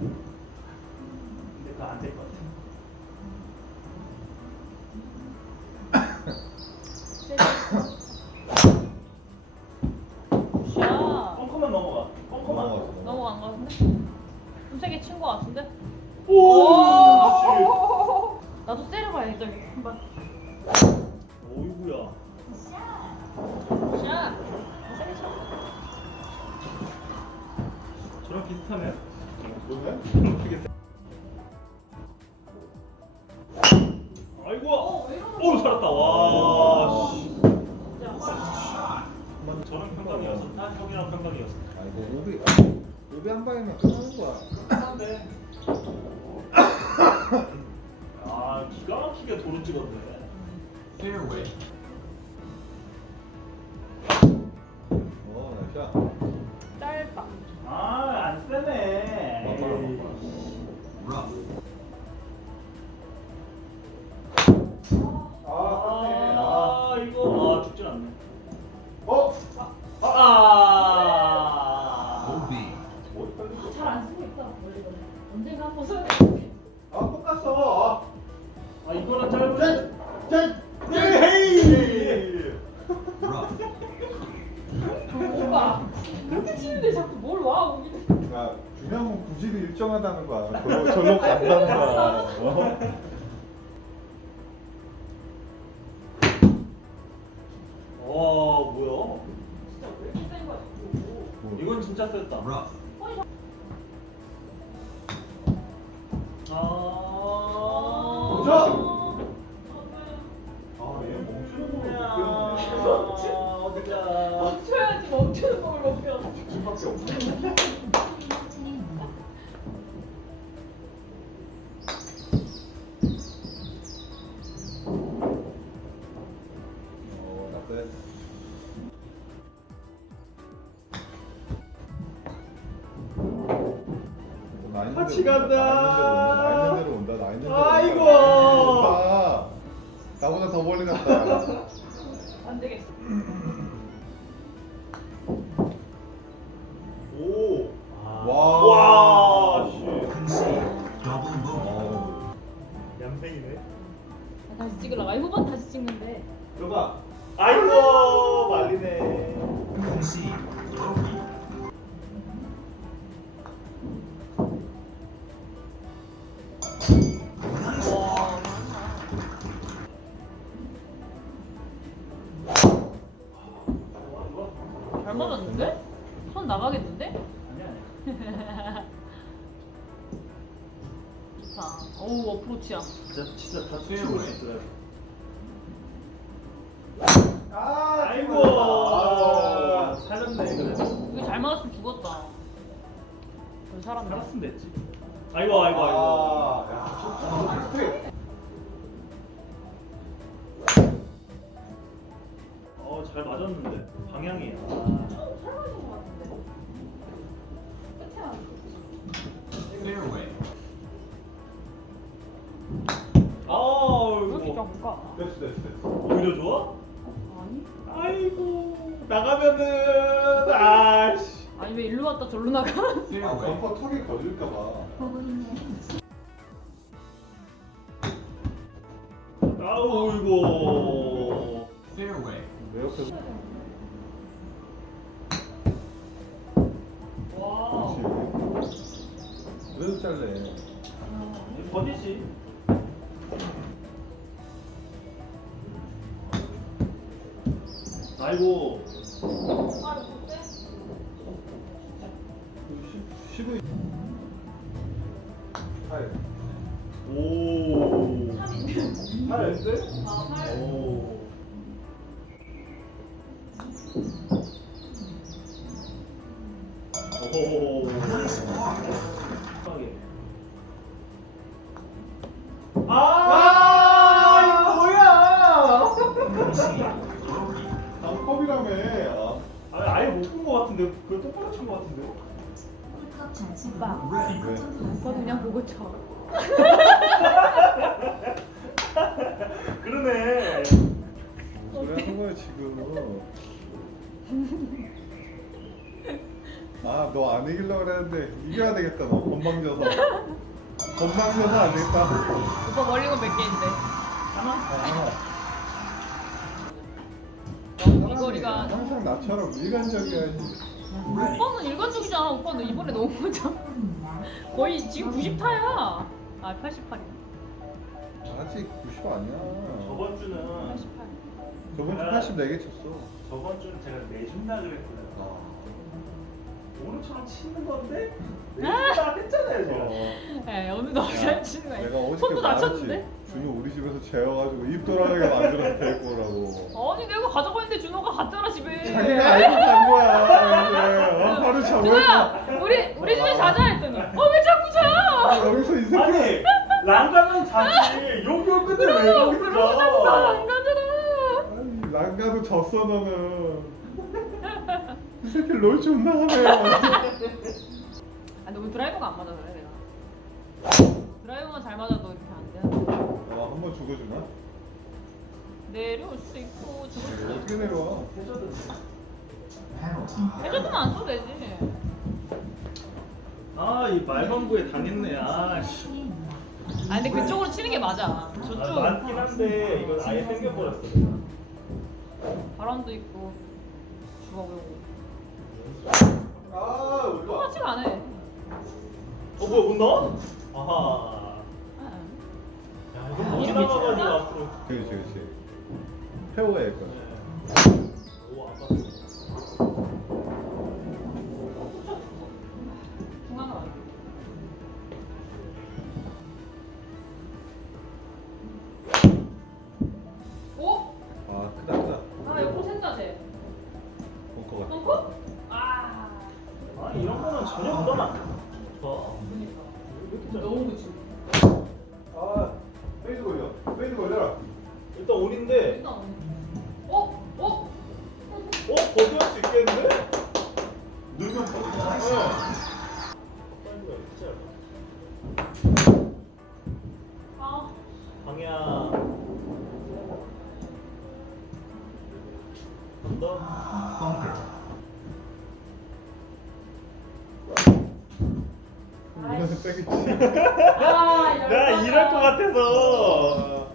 근 방이면 끝나는 거야. 한데. 아 기가 막히게 도로 찍었네. Fairway. 어 나이스. 건 구질이 일정하다는 거야. 그거 절로 간다는 거야. 어? 와 뭐야? 진짜 왜 이렇게 센 거야? 이건 진짜 셌다. 같이 간다. 나 있는 대로 온다. 나 있는 대로 온다. 아이고. 온다. 나보다 더 멀리 갔다. 안 되겠어. 나가겠는데? 아니야 아니야. 좋다. 어우 어프로치야. 진짜 진짜 다 네, 치고 왜? 있어요. 아, 아이고. 아, 살렸네. 이거 잘 맞았으면 죽었다. 별 사람 살았으면 됐지. 아이고 아이고 아이고. 아, 야, 스트레이트. 어잘 맞았는데 방향이. 아. 왜 일로 왔다 절로 나가? 아, Fairway. 벙커 턱에 걸릴까봐. 아우 이고. Fairway. 내. 와. 그렇지. 그래도 잘래. 버디지. 오. 아, 이거 뭐야? 벙컵이라며. 아. 아, 아예 못본것 같은데, 그걸 똑바로 친것 같은데. 오빠. Ready. 오빠 그냥 보고 쳐. 그랬는데 이겨야 되겠다. 너 건방져서. 건방져서 안 되겠다. 오빠 멀리건 몇 개인데? 아, 이 거리가- 항상 나처럼 일관적이야지. 오빠는 일관적이잖아. 오빠는 이번에 너무 먼저. 거의 지금 90타야. 아 88이야. 아직 90 아니야. 저번 주는 88. 저번 주 84개 쳤어. 저번 주는 제가 내준다 그랬어요. 아. 오늘처럼 치는 건데 아! 내준다 했잖아요 제가. 어. 에 오늘 너무 잘 치는 거야. 내가 어저께 손도. 다쳤는데? 준이 우리 집에서 재워가지고 입 돌아가게 만들어서 데리고 오라고. 아니 내가 가자고 했는데 준호가 갔잖아 집에. 자기가 알고 간 거야. 이제. 어, 하루 저번에 준호야 우리 우리 집에 자자 했더니 어 왜 자꾸 자? 여기서 이 아니 새끼. 랑가면 자지 여기 올 건데 왜 그러고 자꾸 나안 자? 가잖아. 아니, 랑가도 졌어 너는. 이 새끼 롤 존나 하네. 아 너무 드라이버가 안 맞아 그래 내가. 드라이버만 잘 맞아도 이렇게 안 돼. 와, 한 번 죽어주나? 내려올 수 있고 죽을 수도 있고. 어떻게 내려와? 해줘도 안 써도 되지. 아이 말방구에 당했네. 아 씨. 아 근데 그쪽으로 치는 게 맞아. 저쪽 아, 맞긴 한데 이건 아예 땡겨버렸어. 내가. 바람도 있고 오고. 아, 우리 똑같지가 않아. 어 뭐야 못 나와? 아하. 야 이거 못 이름이 나가가지고 진짜? 앞으로. 그렇지, 그렇지. 페어웨이 거. 오 한 더. Bunker. 이거는 빼겠지. 아나 이럴 것 같아서.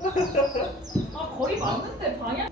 아 거의 맞는데 방향.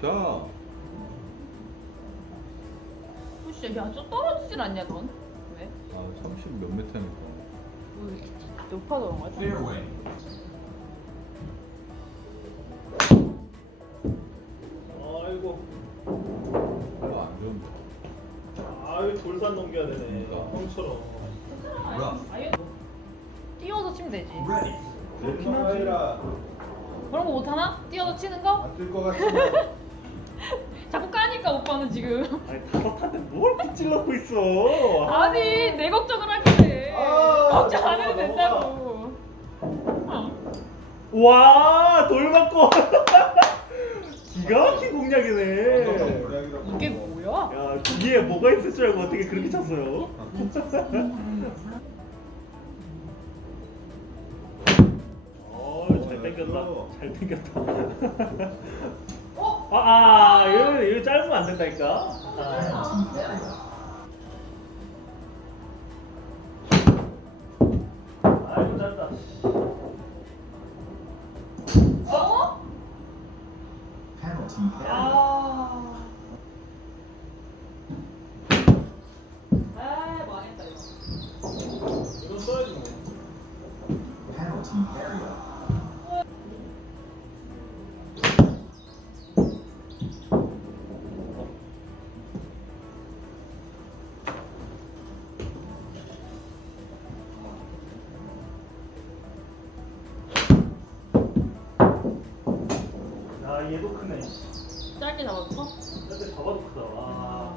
좀 나이스. 푸시 야저 떨어지질 않냐 넌? 왜? 아, 30몇 미터니까. 뭐 이렇게 높아서 그런 거야? Fairway. 아이고. 별로 안 좋은데. 아유 돌산 넘겨야 되네. 그러니까. 형처럼. 아예, 아예 뛰어서 치면 되지. Ready. 그렇긴 하지. 그런 거 못하나? 뛰어서 치는 거? 안뜰것 같지만. 오빠는 지금. 아니 다섯 탄데 뭘 찔러고 있어? 아니 내 걱정을 하길래 아, 걱정 안 해도 넘어가, 된다고. 어. 와, 돌 맞고. 기가 막힌 공략이네. 이게 뭐야? 야, 뒤에 뭐가 있을 줄 알고 어떻게 그렇게 쳤어요? 어, 잘. 어. 잘 땡겼다. 어? 아, 아, 이거, 이거 짧으면 안 된다니까. 아, 야, 얘도 크네. 짧게 잡았어? 근데 잡아도 크다. 와.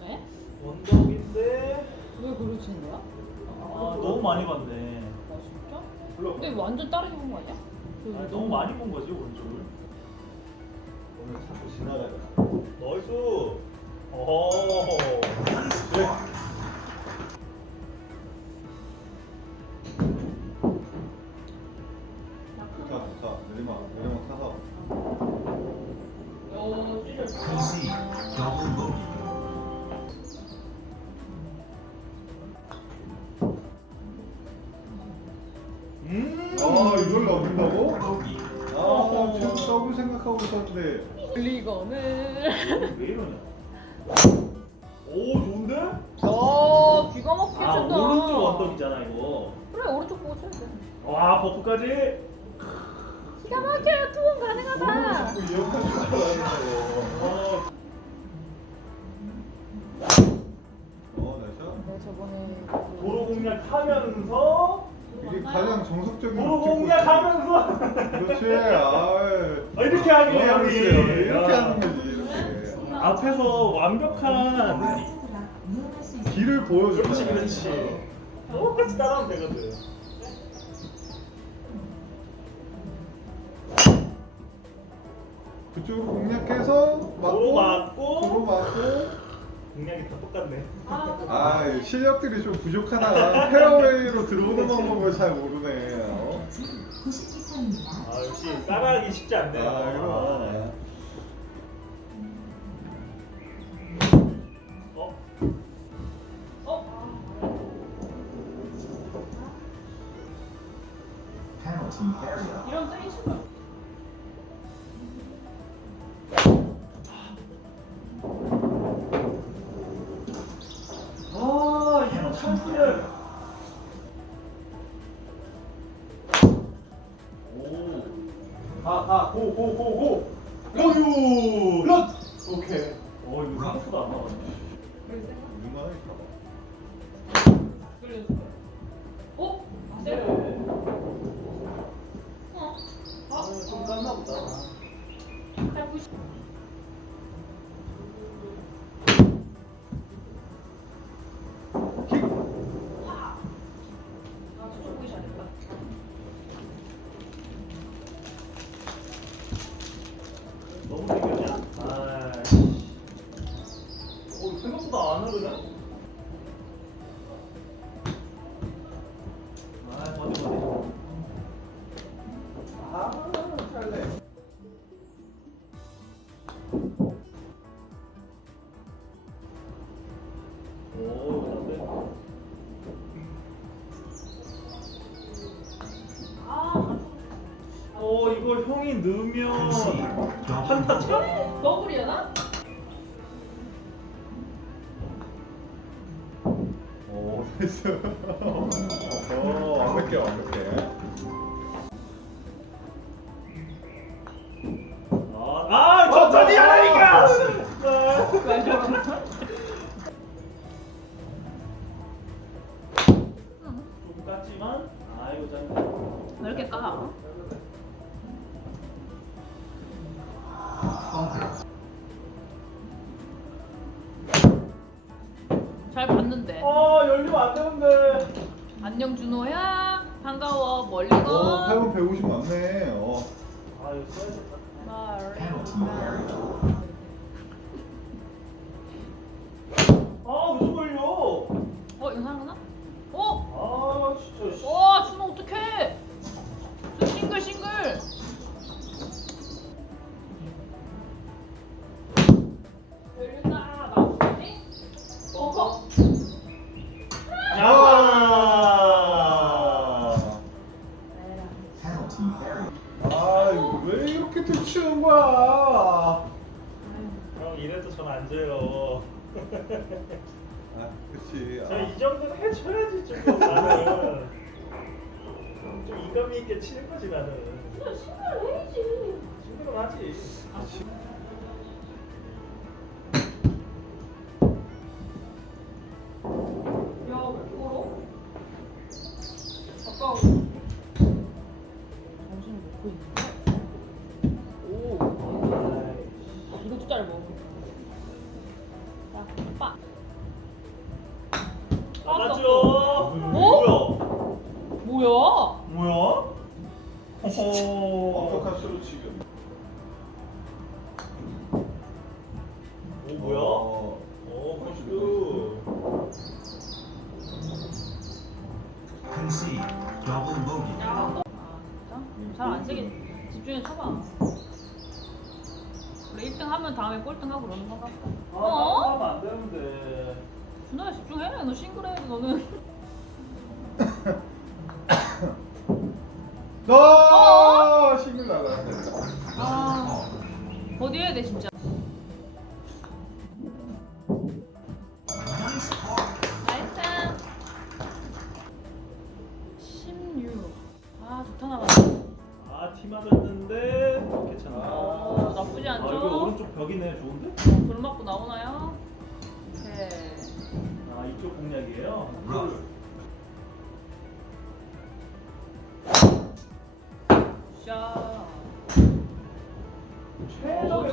왜? 원덕인데. 왜 그러시는 거야? 아, 너무 많이 봤네. 아 진짜? 불러. 근데 완전 다르게 본 거 아니야? 그 아, 너무 많이 본 거지, 오른쪽을. 오늘 자꾸 지나가요. 공략하면서 이게 가장 정석적인 objective 공략하면서. 그렇지. 아 아, 이렇게 어, 형이. 이렇게 아. 하는 거지 이렇게 앞에서 완벽한 길을 보여줘 그렇지 그렇지. 똑같이 따라하면 되거든. 그쪽으로 공략해서 맞고 맞고. 맞고 공략이 다 똑같네 아 실력들이 좀 부족하다 페어웨이로 들어오는 방법을 잘 모르네 어? 아 역시 따라하기 쉽지 않네 아 이거 어? 어? 오가가고고고 어 이거 형이 넣으면. 한타 쳐? bogey. 더블이야나? 오, 됐어. 어, 완벽해, 완벽해. Penalty area. 좀 이감이 있게 치는 거지 나는. 그냥 신고를 해야지. 신기로 하지. 야, 하면 다음에 꼴등 하고 그러는 건가 보다. 아, 어? 하면 안 되는데. 준호야 집중해. 너 싱글 해야지 너는. 너 신경 나가. 아, 어디 해야 돼 진짜.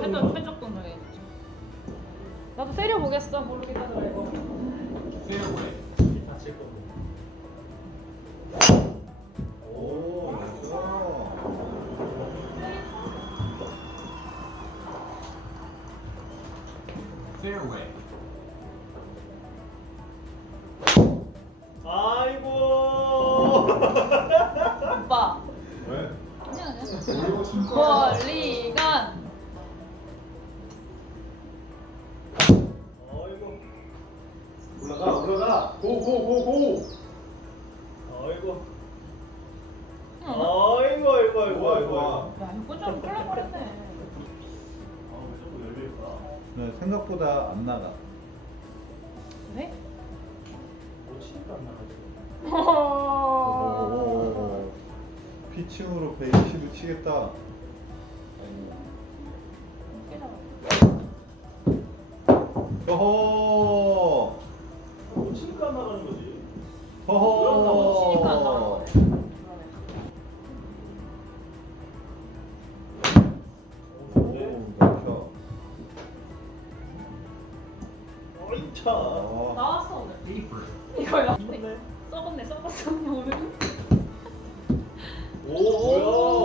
최저 어, 최저 동력이 진짜. 나도 세려 보겠어. 모르겠다 이거. Fairway. 다칠 거고. 야 이거 좀 끌려버렸네. 아왜 자꾸 열릴까? 네, 생각보다 안 나가. 그래? 못 치니까 안 나가지. 오, 피칭으로 120을 치겠다. 어허. 못 치니까 안 나가는 거지. 허허. 치니까 안 나가는 거네. 어. 나왔어 오늘. 이거야. 좋네. 썩었네 썩었어 오늘. 오 뭐야?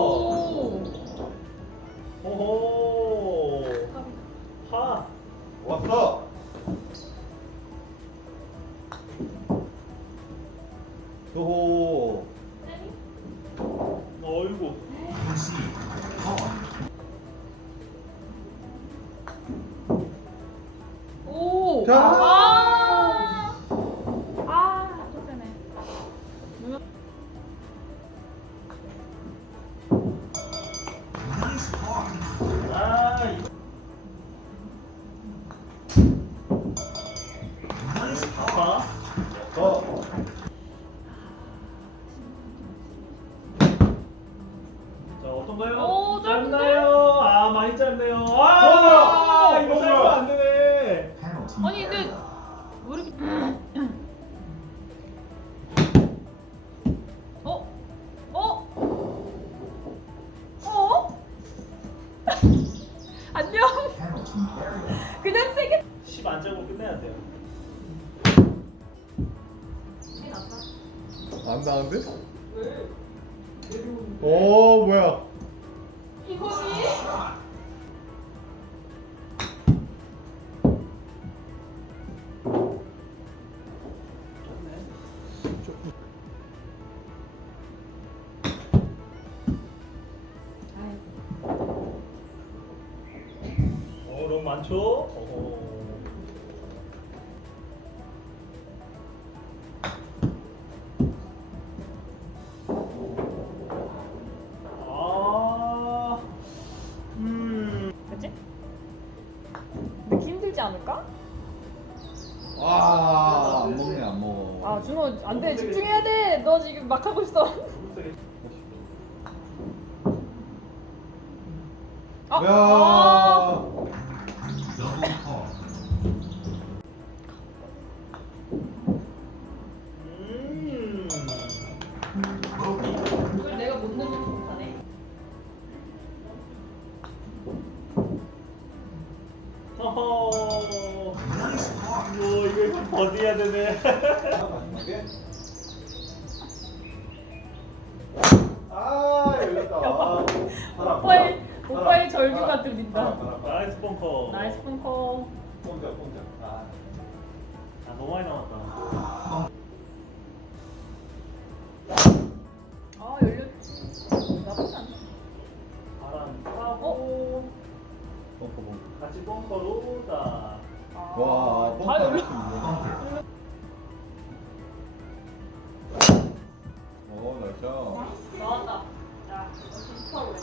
어떤가요? 많죠? 어허. 아, 음. 아, 안돼 아, 집중해야 돼. 너 지금 막 하고 있어. 어? 아, 야. 아, Olvídate de. 나왔어요. 어? 나왔다. 자, 역시 스파로.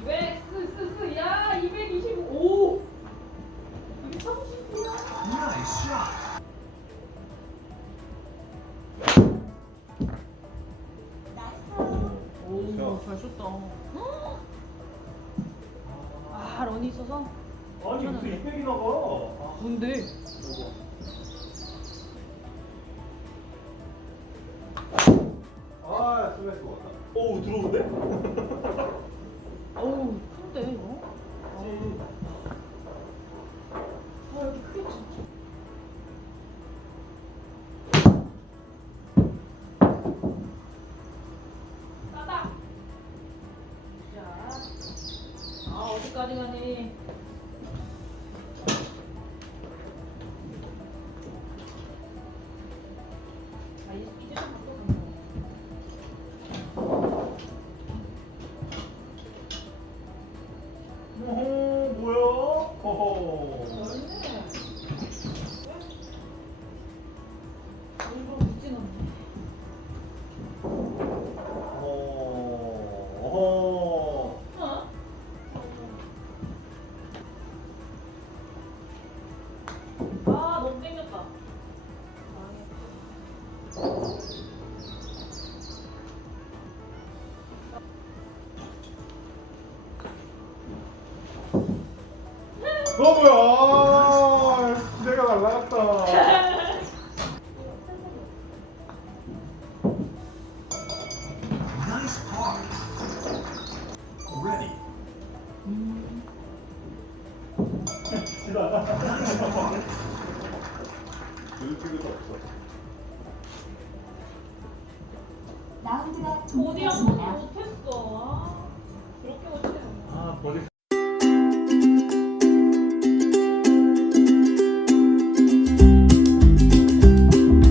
200. 어 뭐야?